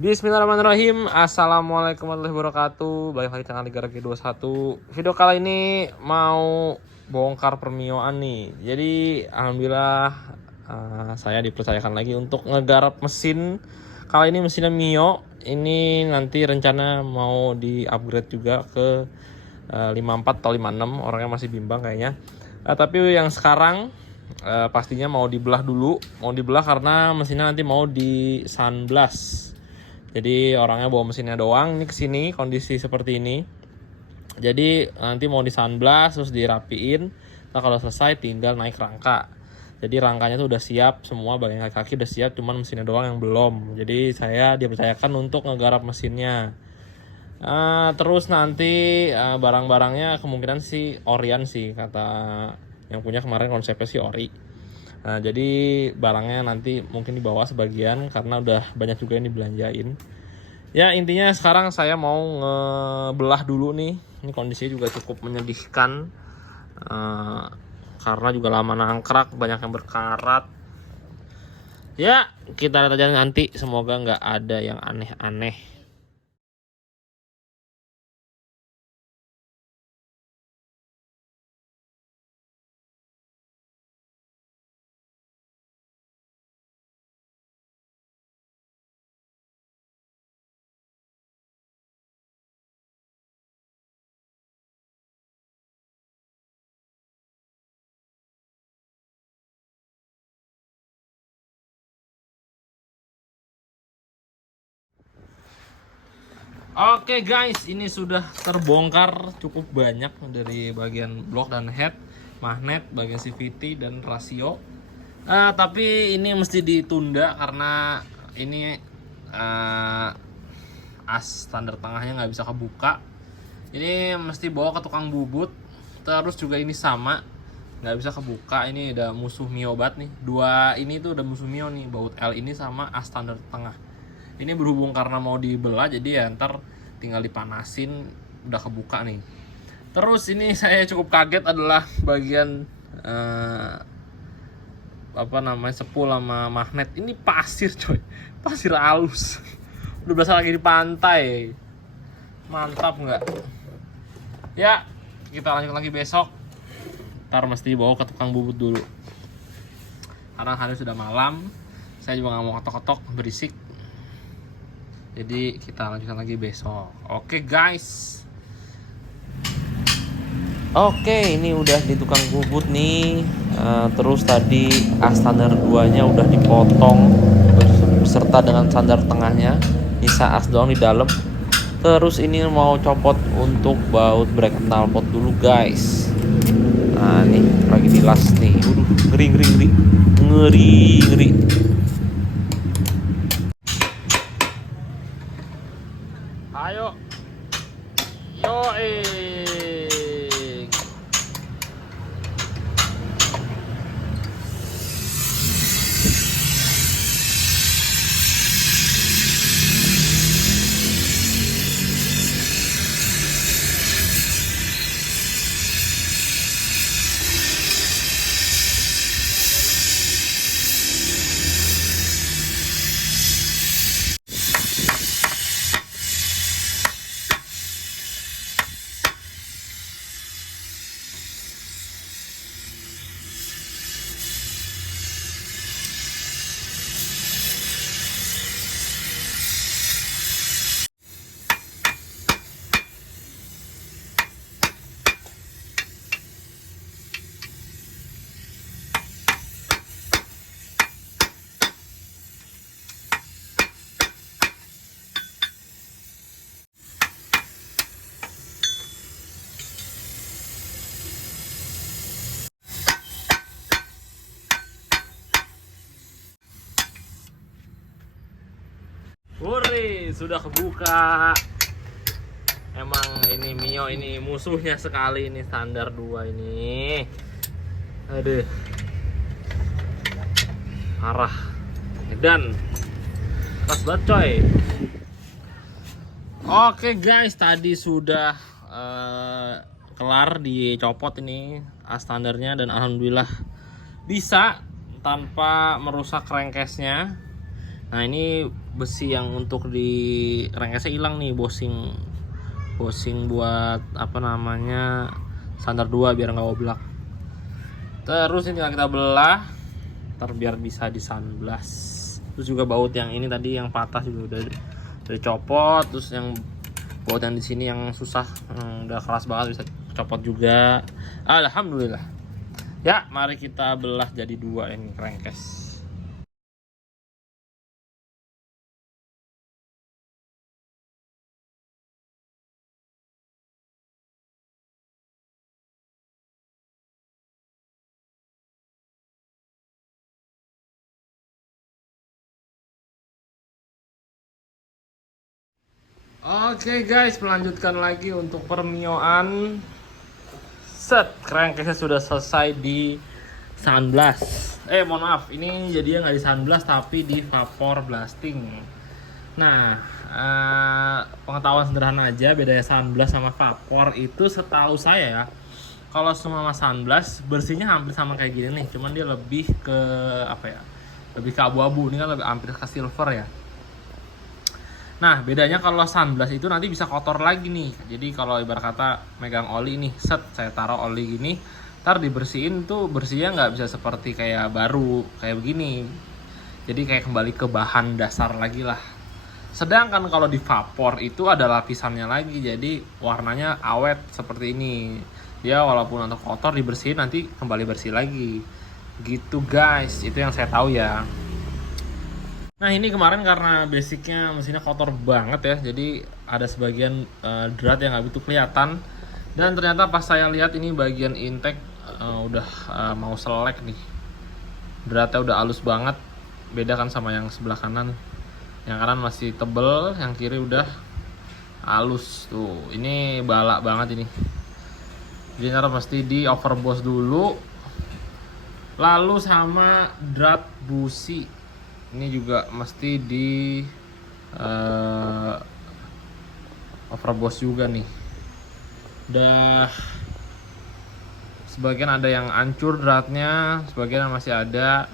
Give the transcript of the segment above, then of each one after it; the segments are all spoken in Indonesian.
Bismillahirrahmanirrahim. Assalamualaikum warahmatullahi wabarakatuh. Balik lagi channel Liga Regi 21. Video kali ini mau bongkar permioan nih. Jadi alhamdulillah saya dipercayakan lagi untuk ngegarap mesin. Kali ini mesinnya Mio. Ini nanti rencana mau di-upgrade juga ke 54 atau 56. Orangnya masih bimbang kayaknya. Tapi yang sekarang pastinya mau dibelah dulu. Mau dibelah karena mesinnya nanti mau di sunblast. Jadi orangnya bawa mesinnya doang nih kesini kondisi seperti ini. Jadi nanti mau di sunblast terus dirapiin. Nah kalau selesai tinggal naik rangka. Jadi rangkanya tuh udah siap semua, bagian kaki udah siap, cuman mesinnya doang yang belum. Jadi saya dipercayakan untuk ngegarap mesinnya. Terus nanti barang-barangnya kemungkinan sih Orian sih, kata yang punya kemarin konsepnya sih Ori. Nah, jadi barangnya nanti mungkin dibawa sebagian karena udah banyak juga yang dibelanjain. Ya intinya sekarang saya mau ngebelah dulu nih. Ini kondisinya juga cukup menyedihkan karena juga lama nangkrak, banyak yang berkarat. Ya kita lihat aja nanti, semoga nggak ada yang aneh-aneh. Oke guys, ini sudah terbongkar cukup banyak dari bagian blok dan head, magnet, bagian CVT dan rasio. Tapi ini mesti ditunda karena ini as standar tengahnya nggak bisa kebuka. Ini mesti bawa ke tukang bubut. Terus juga ini sama, nggak bisa kebuka. Ini udah musuh Mio banget nih. Dua ini tuh udah musuh Mio nih, baut L ini sama as standar tengah. Ini berhubung karena mau dibelah, jadi ya ntar tinggal dipanasin udah kebuka nih. Terus ini saya cukup kaget adalah bagian sepul sama magnet. Ini pasir coy, pasir halus. Udah berasa lagi di pantai. Mantap nggak? Ya kita lanjut lagi besok. Ntar mesti bawa ke tukang bubut dulu karena hari sudah malam. Saya juga nggak mau kotok-kotok berisik. Jadi kita lanjutkan lagi besok. Oke guys. Oke, ini udah di tukang bubut nih. Terus tadi as standar 2-nya udah dipotong beserta dengan standar tengahnya. Bisa as doang di dalam. Terus ini mau copot untuk baut brake knalpot dulu guys. Nah nih lagi dilas nih. Ngeri. Ayo. Hore, sudah kebuka. Emang ini Mio ini musuhnya sekali ini standar 2 ini. Aduh. Parah. Dan keras banget coy. Oke guys, tadi sudah kelar dicopot ini as standarnya dan alhamdulillah bisa tanpa merusak crankcase-nya. Nah ini besi yang untuk di rengkesnya hilang nih, bosing buat apa namanya sandar 2 biar nggak oblak. Terus ini tinggal kita belah ntar biar bisa di sunblast. Terus juga baut yang ini tadi yang patah juga udah copot. Terus yang baut yang di sini yang susah, udah keras banget bisa copot juga. Alhamdulillah. Ya, mari kita belah jadi 2 ini crankcase. Oke guys, melanjutkan lagi untuk permioan. Set, crankcase sudah selesai di sunblast. Mohon maaf, ini jadinya nggak di sunblast tapi di vapor blasting. Nah, pengetahuan sederhana aja bedanya sunblast sama vapor itu setahu saya ya. Kalau semua sunblast bersihnya hampir sama kayak gini nih, cuman dia lebih ke apa ya? Lebih ke abu-abu. Ini kan lebih hampir ke silver ya. Nah, bedanya kalau sunblast itu nanti bisa kotor lagi nih. Jadi kalau ibarat kata megang oli nih, set saya taruh oli gini, ntar dibersihin tuh bersihnya nggak bisa seperti kayak baru kayak begini. Jadi kayak kembali ke bahan dasar lagi lah. Sedangkan kalau di vapor itu ada lapisannya lagi, jadi warnanya awet seperti ini. Dia walaupun untuk kotor dibersihin nanti kembali bersih lagi. Gitu guys, itu yang saya tahu ya. Nah ini kemarin karena basicnya mesinnya kotor banget ya, jadi ada sebagian drat yang nggak begitu kelihatan. Dan ternyata pas saya lihat ini bagian intake udah mau selek nih. Dratnya udah halus banget, beda kan sama yang sebelah kanan. Yang kanan masih tebel, yang kiri udah halus tuh. Ini balak banget ini. Jadi ntar pasti di overboss dulu, lalu sama drat busi. Ini juga mesti di overboss juga nih. Udah sebagian ada yang hancur dratnya, sebagian masih ada.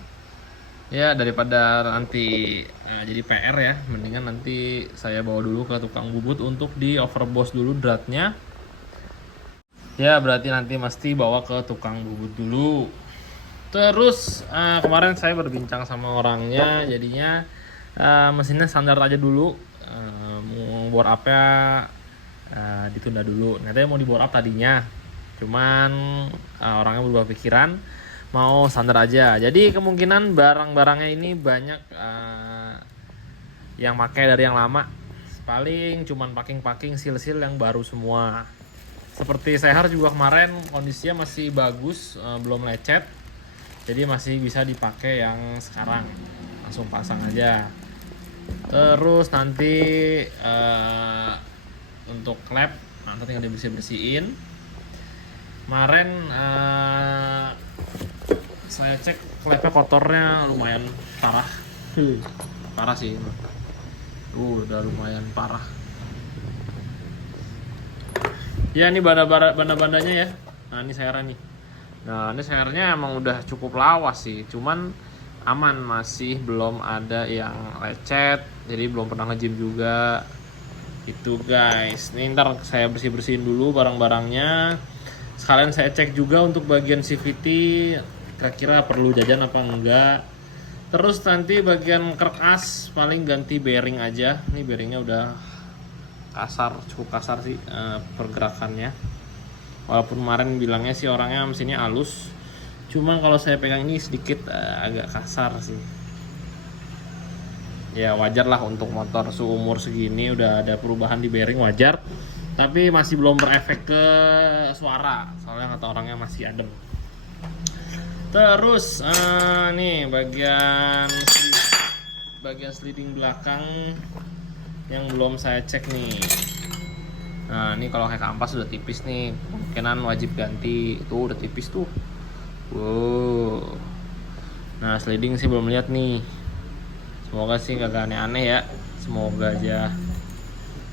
Ya daripada nanti jadi PR ya, mendingan nanti saya bawa dulu ke tukang bubut untuk di overboss dulu dratnya. Ya berarti nanti mesti bawa ke tukang bubut dulu. Terus kemarin saya berbincang sama orangnya, jadinya mesinnya standar aja dulu, mau bore up-nya ditunda dulu. Nanti mau di bore up tadinya, cuman orangnya berubah pikiran, mau standar aja. Jadi kemungkinan barang-barangnya ini banyak yang pakai dari yang lama, paling cuman packing seal-seal yang baru semua. Seperti Sehar juga kemarin kondisinya masih bagus, belum lecet. Jadi masih bisa dipakai yang sekarang, langsung pasang aja. Terus nanti untuk klep nanti tinggal dibersihin. Kemarin saya cek klepnya kotornya lumayan parah. Parah sih. Udah lumayan parah. Ya ini banda-bandanya ya. Nah ini Sehar nih. Nah ini sayurnya emang udah cukup lawas sih, cuman aman, masih belum ada yang lecet, jadi belum pernah nge-gym juga. Itu guys, ini ntar saya bersihin dulu barang-barangnya. Sekalian saya cek juga untuk bagian CVT, kira-kira perlu jajan apa enggak. Terus nanti bagian kerkas paling ganti bearing aja. Ini bearingnya udah kasar, cukup kasar sih pergerakannya. Walaupun kemarin bilangnya sih orangnya mesinnya halus, cuman kalau saya pegang ini sedikit agak kasar sih. Ya wajar lah untuk motor seumur segini udah ada perubahan di bearing, wajar. Tapi masih belum berefek ke suara, soalnya kata orangnya masih adem. Terus nih bagian sliding belakang yang belum saya cek nih. Nah ini kalau kayak kampas udah tipis nih, kemungkinan wajib ganti. Tuh udah tipis tuh. Wow. Nah sliding sih belum lihat nih. Semoga sih gak aneh-aneh ya. Semoga aja.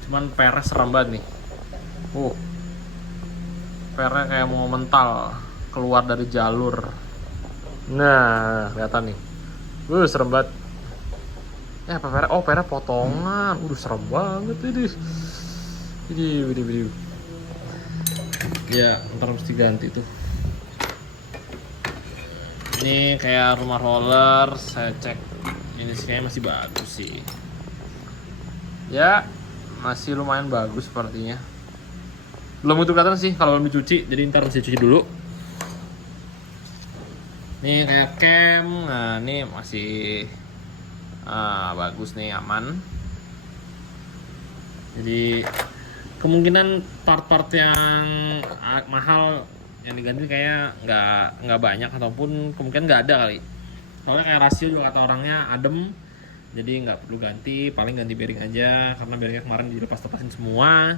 Cuman pernya serem banget nih. Pernya kayak mau mental keluar dari jalur. Nah kelihatan nih. Serem banget. Ya apa pere? Oh pere potongan. Serem banget ini. Ini. Ya ntar mesti ganti tuh. Ini kayak rumah roller, saya cek ini kayaknya masih bagus sih. Ya masih lumayan bagus sepertinya. Belum untuk kelihatan sih kalau belum dicuci, jadi ntar mesti cuci dulu. Nih kayak cam, nah ini masih bagus nih, aman. Jadi kemungkinan part-part yang mahal yang diganti kayak nggak banyak, ataupun kemungkinan nggak ada kali. Soalnya kayak rasio juga kata orangnya adem, jadi nggak perlu ganti, paling ganti bearing aja karena bearingnya kemarin dilepas-lepasin semua.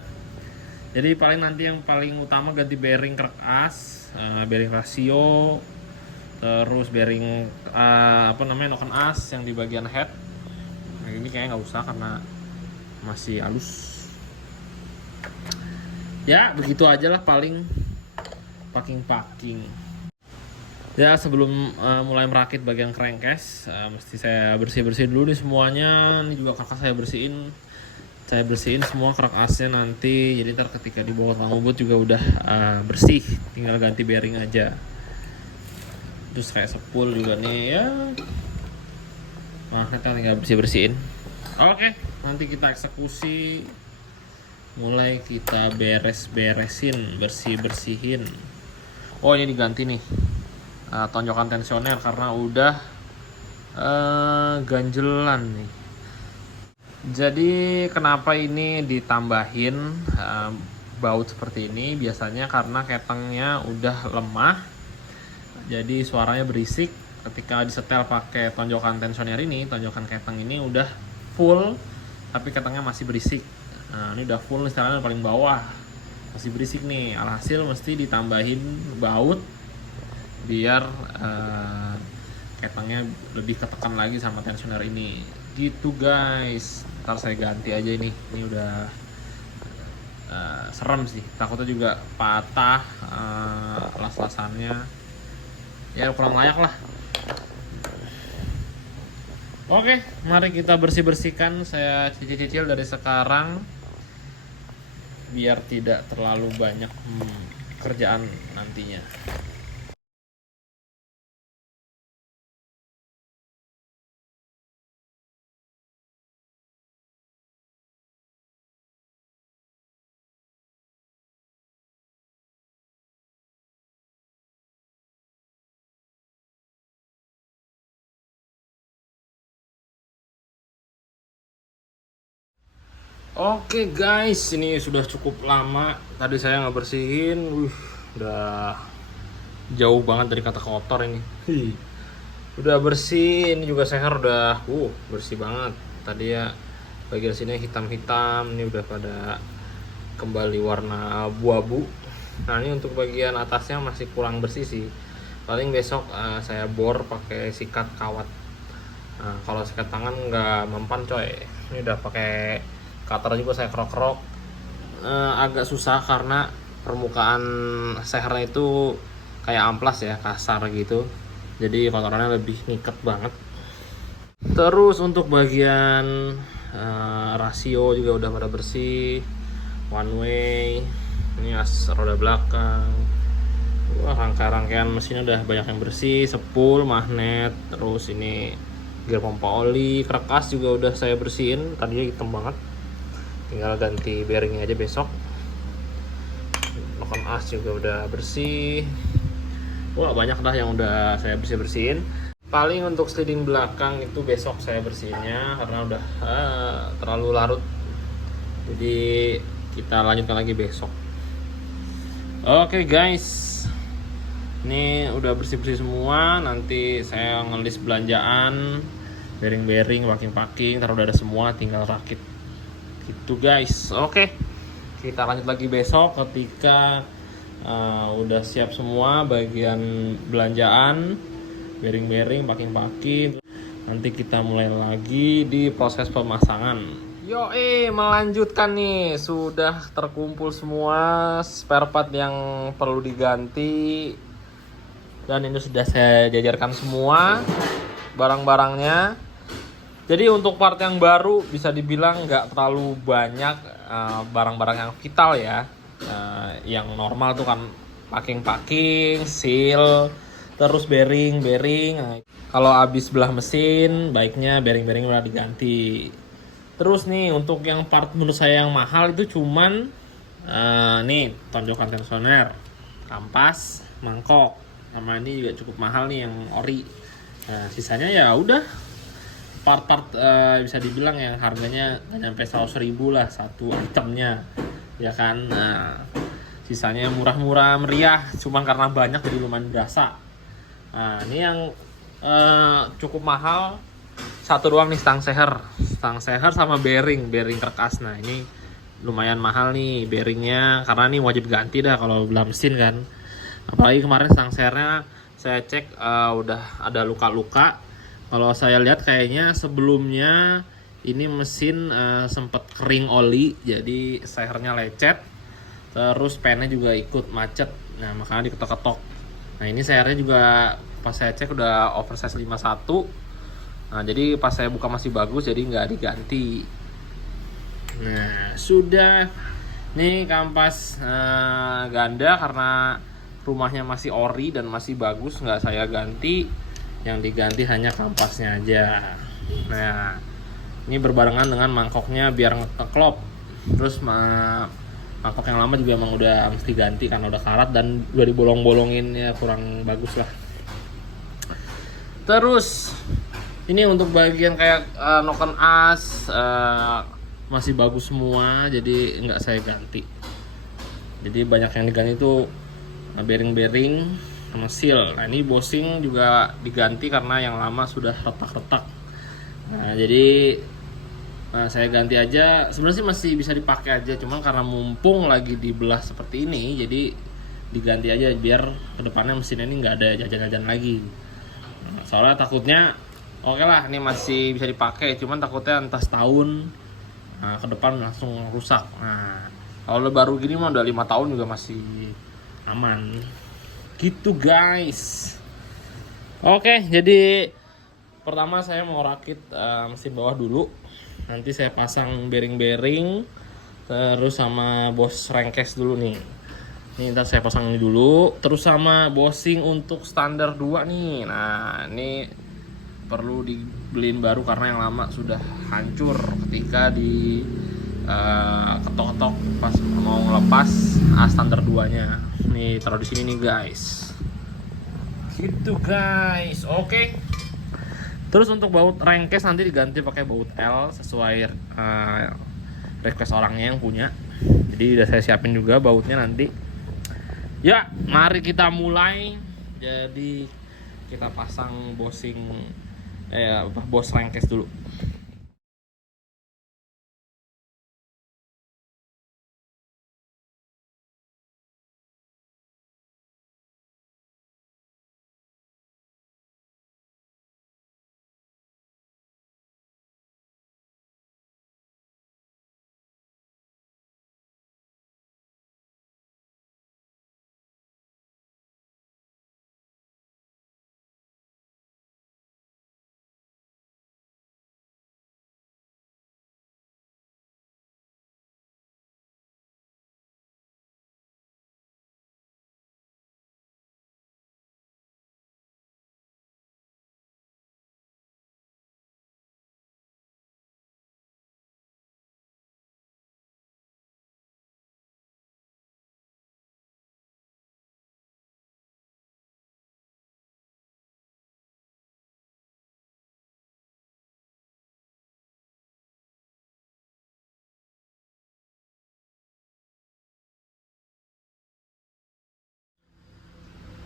Jadi paling nanti yang paling utama ganti bearing kerak as, bearing rasio, terus bearing noken as yang di bagian head. Nah ini kayaknya nggak usah karena masih halus. Ya begitu aja lah paling packing. Ya sebelum mulai merakit bagian crankcase, mesti saya bersih dulu nih semuanya. Ini juga kakak saya bersihin semua kerak asnya nanti, jadi ntar ketika dibawa ke ngebut juga udah bersih, tinggal ganti bearing aja. Terus kayak sepul juga nih ya, kita tinggal bersihin. Oke, nanti kita eksekusi, mulai kita beresin, bersihin. Oh ini diganti nih tonjokan tensioner karena udah ganjelan nih. Jadi kenapa ini ditambahin baut seperti ini? Biasanya karena ketengnya udah lemah, jadi suaranya berisik. Ketika disetel pakai tonjokan tensioner ini, tonjokan keteng ini udah full, tapi ketengnya masih berisik. Nah ini udah full, istilahnya paling bawah, masih berisik nih. Alhasil mesti ditambahin baut biar ketengnya lebih ketekan lagi sama tensioner ini. Gitu guys. Ntar saya ganti aja ini udah serem sih, takutnya juga patah las-lasannya, ya kurang layak lah. Oke, mari kita bersihkan. Saya cicil dari sekarang biar tidak terlalu banyak kerjaan nantinya. Oke guys, ini sudah cukup lama. Tadi saya nggak bersihin, udah jauh banget dari kata kotor ini. Udah bersih, ini juga seher udah bersih banget. Tadi ya bagian sini hitam-hitam, ini udah pada kembali warna abu-abu. Nah ini untuk bagian atasnya masih kurang bersih sih. Paling besok saya bor pakai sikat kawat. Nah kalau sikat tangan nggak mempan coy. Ini udah pakai cutter juga saya kerok-kerok, agak susah karena permukaan sehernya itu kayak amplas ya, kasar gitu, jadi kotorannya lebih ngiket banget. Terus untuk bagian rasio juga udah pada bersih, one way, ini as roda belakang, rangkaian mesinnya udah banyak yang bersih, sepul, magnet, terus ini gear pompa oli, kerak as juga udah saya bersihin, tadinya hitam banget, tinggal ganti bearingnya aja besok. Noken as juga udah bersih. Banyak dah yang udah saya bersihin. Paling untuk sliding belakang itu besok saya bersihinnya karena udah terlalu larut, jadi kita lanjutkan lagi besok. Oke guys, ini udah bersih semua. Nanti saya ngelis belanjaan, bearing, packing, ntar udah ada semua, tinggal rakit gitu guys. Oke, kita lanjut lagi besok ketika udah siap semua bagian belanjaan, bearing, packing. Nanti kita mulai lagi di proses pemasangan. Melanjutkan nih, sudah terkumpul semua spare part yang perlu diganti, dan ini sudah saya jajarkan semua barang-barangnya. Jadi untuk part yang baru bisa dibilang nggak terlalu banyak barang-barang yang vital ya. Yang normal tuh kan packing, seal, terus bearing. Nah, kalau habis belah mesin, baiknya bearing udah diganti. Terus nih untuk yang part menurut saya yang mahal itu cuman nih tonjokan tensioner, kampas, mangkok. Sama ini juga cukup mahal nih yang ori. Nah, sisanya ya udah part-part bisa dibilang yang harganya nggak nyampe 100.000 lah satu itemnya, ya kan. Nah, sisanya murah-murah meriah, cuman karena banyak jadi lumayan berasa. Nah, ini yang cukup mahal satu doang nih, stang seher sama bearing kerkas. Nah, ini lumayan mahal nih bearingnya karena ini wajib ganti dah kalau belah mesin kan. Apalagi kemarin stang sehernya saya cek udah ada luka-luka. Kalau saya lihat kayaknya sebelumnya ini mesin sempat kering oli, jadi sehernya lecet, terus pennya juga ikut macet. Nah, makanya diketok-ketok. Nah, ini sehernya juga pas saya cek udah oversize 51. Nah, jadi pas saya buka masih bagus, jadi nggak diganti. Nah, sudah. Nih kampas ganda karena rumahnya masih ori dan masih bagus, nggak saya ganti. Yang diganti hanya kampasnya aja. Nah, ini berbarengan dengan mangkoknya biar ngeklop. Terus mangkok yang lama juga emang udah mesti ganti karena udah karat dan udah dibolong-bolongin, ya kurang bagus lah. Terus ini untuk bagian kayak noken as masih bagus semua, jadi nggak saya ganti. Jadi banyak yang diganti itu bearing sama seal. Nah, ini bosing juga diganti karena yang lama sudah retak-retak. Nah, jadi saya ganti aja. Sebenarnya sih masih bisa dipakai aja, cuman karena mumpung lagi dibelah seperti ini, jadi diganti aja biar kedepannya mesin ini nggak ada jajan-jajan lagi. Nah, soalnya takutnya oke lah, ini masih bisa dipakai, cuman takutnya entah setahun ke depan langsung rusak. Nah, kalau baru gini mah udah 5 tahun juga masih aman. Gitu guys. Oke, jadi pertama saya mau rakit mesin bawah dulu. Nanti saya pasang bearing terus sama bos rengkes dulu nih. Ini ntar saya pasang ini dulu, terus sama bosing untuk standar 2 nih. Nah, ini perlu dibeliin baru karena yang lama sudah hancur ketika di ketok-ketok pas mau ngelepas standar 2-nya. Nih taruh di sini nih guys. Gitu guys. Oke. Terus untuk baut rengkes nanti diganti pakai baut L sesuai request orangnya yang punya. Jadi udah saya siapin juga bautnya nanti. Ya, mari kita mulai. Jadi kita pasang bosing bos rengkes dulu.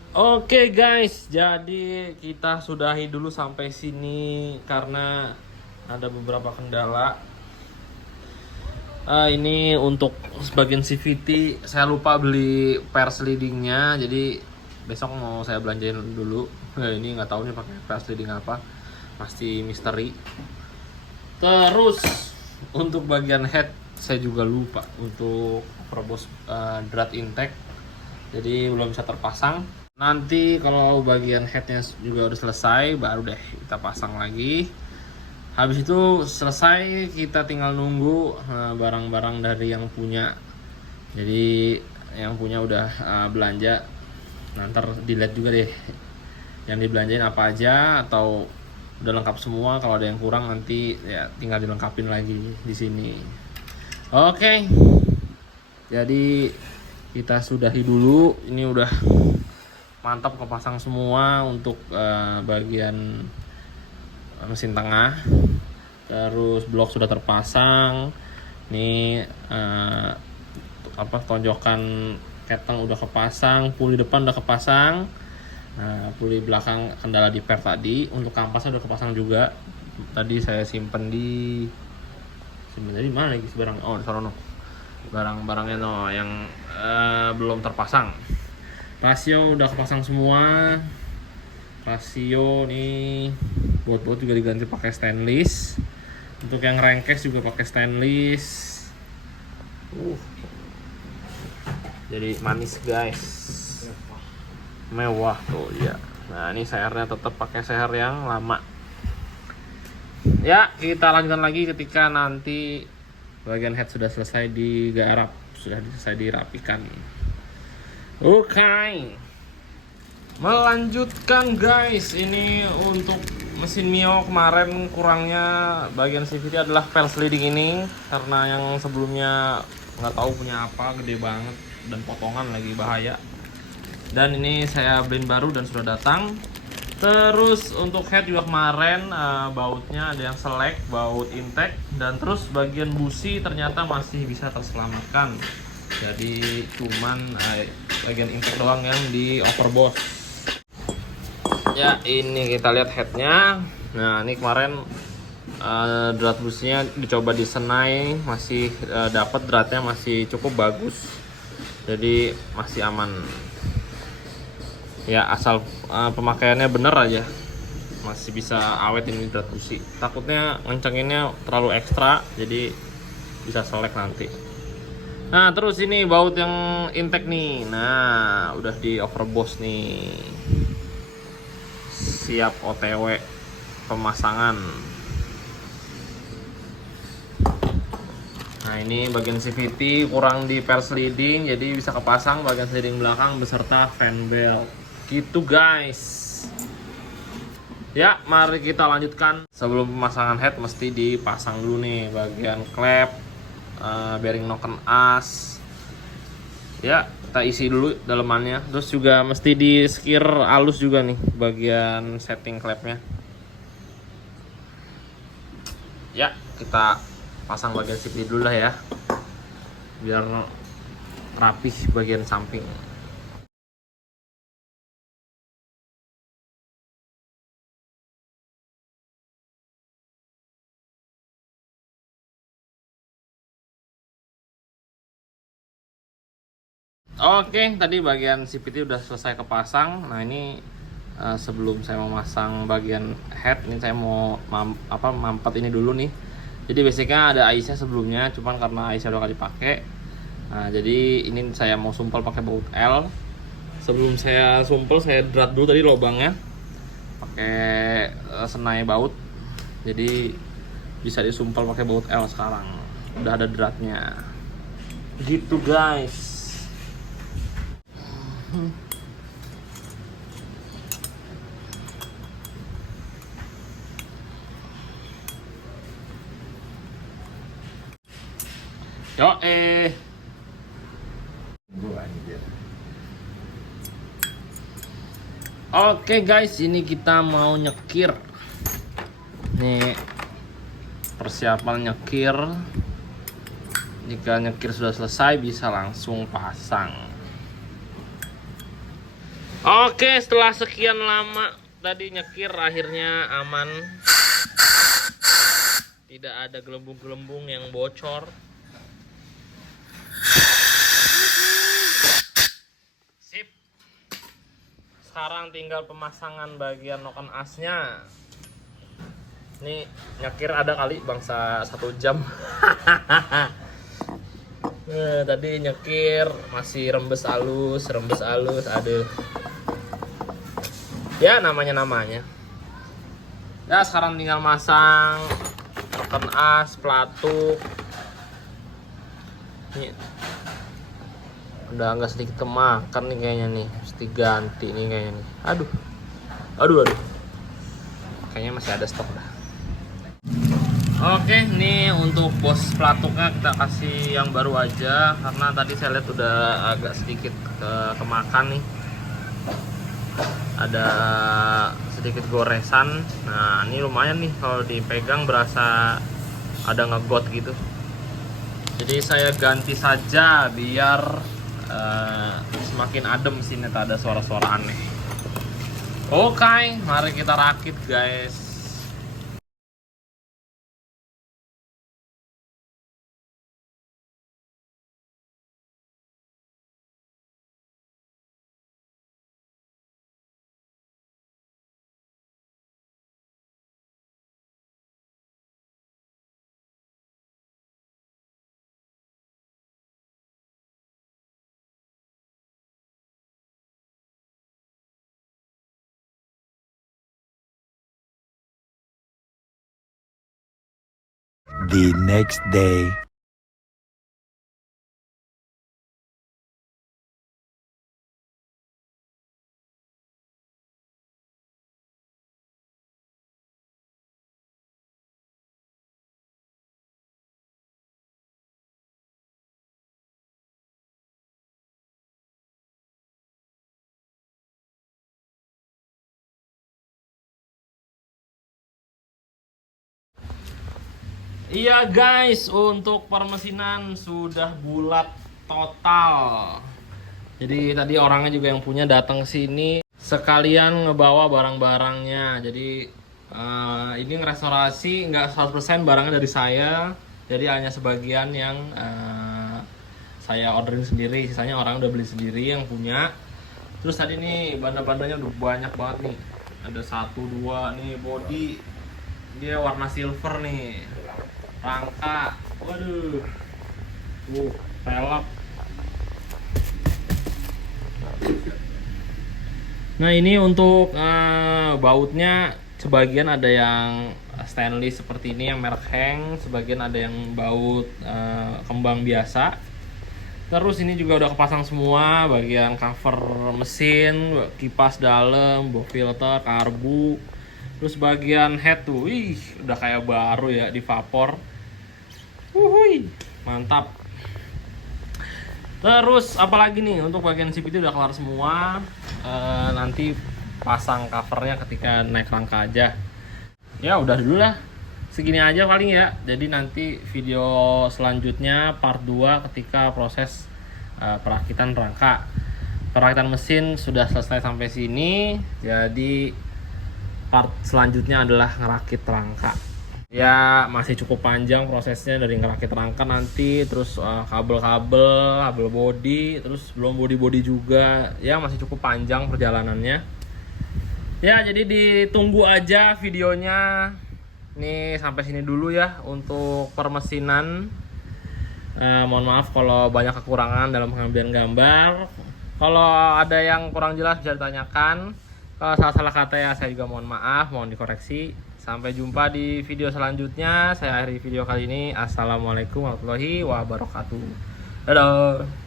Oke guys, jadi kita sudahi dulu sampai sini karena ada beberapa kendala. Ini untuk sebagian CVT saya lupa beli pairs leadingnya, jadi besok mau saya belanjain dulu. Ini nggak tahu nih pakai pairs leading apa, pasti misteri. Terus untuk bagian head saya juga lupa untuk overboost drat intake, jadi belum bisa terpasang. Nanti kalau bagian headnya juga udah selesai, baru deh kita pasang lagi. Habis itu selesai, kita tinggal nunggu barang-barang dari yang punya. Jadi yang punya udah belanja, ntar dilihat juga deh yang dibelanjain apa aja atau udah lengkap semua. Kalau ada yang kurang nanti ya tinggal dilengkapin lagi di sini. Oke. Jadi kita sudahi dulu. Ini udah mantap kepasang semua untuk bagian mesin tengah. Terus blok sudah terpasang. Ini tonjokan keteng udah kepasang, puli depan udah kepasang. Nah, puli belakang kendala di per tadi. Untuk kampasnya udah kepasang juga. Tadi saya simpen di mana lagi barang? Oh, di sana. Barang-barangnya yang belum terpasang. Rasio udah kepasang semua. Rasio nih baut juga diganti pakai stainless. Untuk yang rengkes juga pakai stainless. Jadi manis guys, mewah tuh ya. Nah ini sehernya tetap pakai seher yang lama. Ya kita lanjutkan lagi ketika nanti bagian head sudah selesai digarap, sudah selesai dirapikan. Oke. Melanjutkan guys, ini untuk mesin Mio kemarin kurangnya bagian CVT adalah pel sliding ini, karena yang sebelumnya nggak tahu punya apa, gede banget dan potongan lagi bahaya. Dan ini saya beliin baru dan sudah datang. Terus untuk head juga kemarin bautnya ada yang selek, baut intake, dan terus bagian busi ternyata masih bisa terselamatkan. Jadi cuman bagian intake doang yang di overboss. Ya ini kita lihat headnya. Nah ini kemarin drat businya dicoba disenai, masih dapat dratnya masih cukup bagus, jadi masih aman ya, asal pemakaiannya bener aja masih bisa awet ini drat busi. Takutnya ngencenginnya terlalu ekstra jadi bisa selek nanti. Nah terus ini baut yang intake nih, nah udah di overboss nih, siap OTW pemasangan. Nah ini bagian CVT kurang di pel sliding, jadi bisa kepasang bagian sliding belakang beserta fan belt gitu guys. Ya mari kita lanjutkan. Sebelum pemasangan head mesti dipasang dulu nih bagian klep, bearing noken as. Ya kita isi dulu dalemannya, terus juga mesti di skir halus juga nih bagian setting klepnya. Ya kita pasang bagian CVT dulu lah ya, biar rapih bagian samping. Oke, tadi bagian CVT udah selesai kepasang. Nah ini sebelum saya memasang bagian head, ini saya mau mampet ini dulu nih. Jadi basicnya ada IC sebelumnya, cuman karena IC udah kali dipakai. Nah jadi ini saya mau sumpel pakai baut L. Sebelum saya sumpel, saya drat dulu tadi lubangnya pakai senai baut. Jadi bisa disumpel pakai baut L sekarang. Udah ada dratnya. Gitu guys. Yo Oke guys, ini kita mau nyekir. Nih persiapan nyekir. Jika nyekir sudah selesai bisa langsung pasang. Oke, setelah sekian lama tadi nyekir akhirnya aman. Tidak ada gelembung-gelembung yang bocor. Sip. Sekarang tinggal pemasangan bagian noken asnya. Nih nyekir ada kali bangsa 1 jam. Tadi nyekir masih rembes halus, aduh. Ya namanya. Ya sekarang tinggal masang second as, pelatuk. Ini udah agak sedikit kemakan nih kayaknya nih, mesti ganti nih kayaknya nih. Aduh. Kayaknya masih ada stok dah. Oke, nih untuk bos pelatuknya kita kasih yang baru aja karena tadi saya lihat udah agak sedikit kemakan nih. Ada sedikit goresan. Nah, ini lumayan nih kalau dipegang berasa ada ngegot gitu. Jadi saya ganti saja biar semakin adem sini, tak ada suara-suara aneh. Oke, mari kita rakit guys. The next day. Iya guys, untuk permesinan sudah bulat total. Jadi tadi orangnya juga yang punya datang ke sini sekalian ngebawa barang-barangnya. Jadi ini ngerestorasi nggak 100% barangnya dari saya. Jadi hanya sebagian yang saya orderin sendiri, sisanya orang udah beli sendiri yang punya. Terus tadi nih banda-bandanya udah banyak banget nih. Ada 1, 2 nih body. Dia warna silver nih. Rangka, waduh, pelek. Nah ini untuk bautnya sebagian ada yang stainless seperti ini yang merek Heng, sebagian ada yang baut kembang biasa. Terus ini juga udah kepasang semua bagian cover mesin, kipas dalam, box filter, karbu. Terus bagian head tuh, wih, udah kayak baru ya di vapor. Wuhui, mantap. Terus apalagi nih untuk bagian CVT udah kelar semua. Nanti pasang covernya ketika naik rangka aja. Ya udah dulu lah. Segini aja paling ya. Jadi nanti video selanjutnya part 2 ketika proses perakitan rangka. Perakitan mesin sudah selesai sampai sini. Jadi part selanjutnya adalah ngerakit rangka. Ya masih cukup panjang prosesnya dari ngerakit rangka nanti, terus kabel body, terus belum body juga. Ya masih cukup panjang perjalanannya. Ya jadi ditunggu aja videonya. Nih sampai sini dulu ya untuk permesinan. Mohon maaf kalau banyak kekurangan dalam pengambilan gambar. Kalau ada yang kurang jelas bisa ditanyakan. Kalau salah-salah kata ya saya juga mohon maaf, mohon dikoreksi. Sampai jumpa di video selanjutnya. Saya akhiri video kali ini. Assalamualaikum warahmatullahi wabarakatuh. Dadah.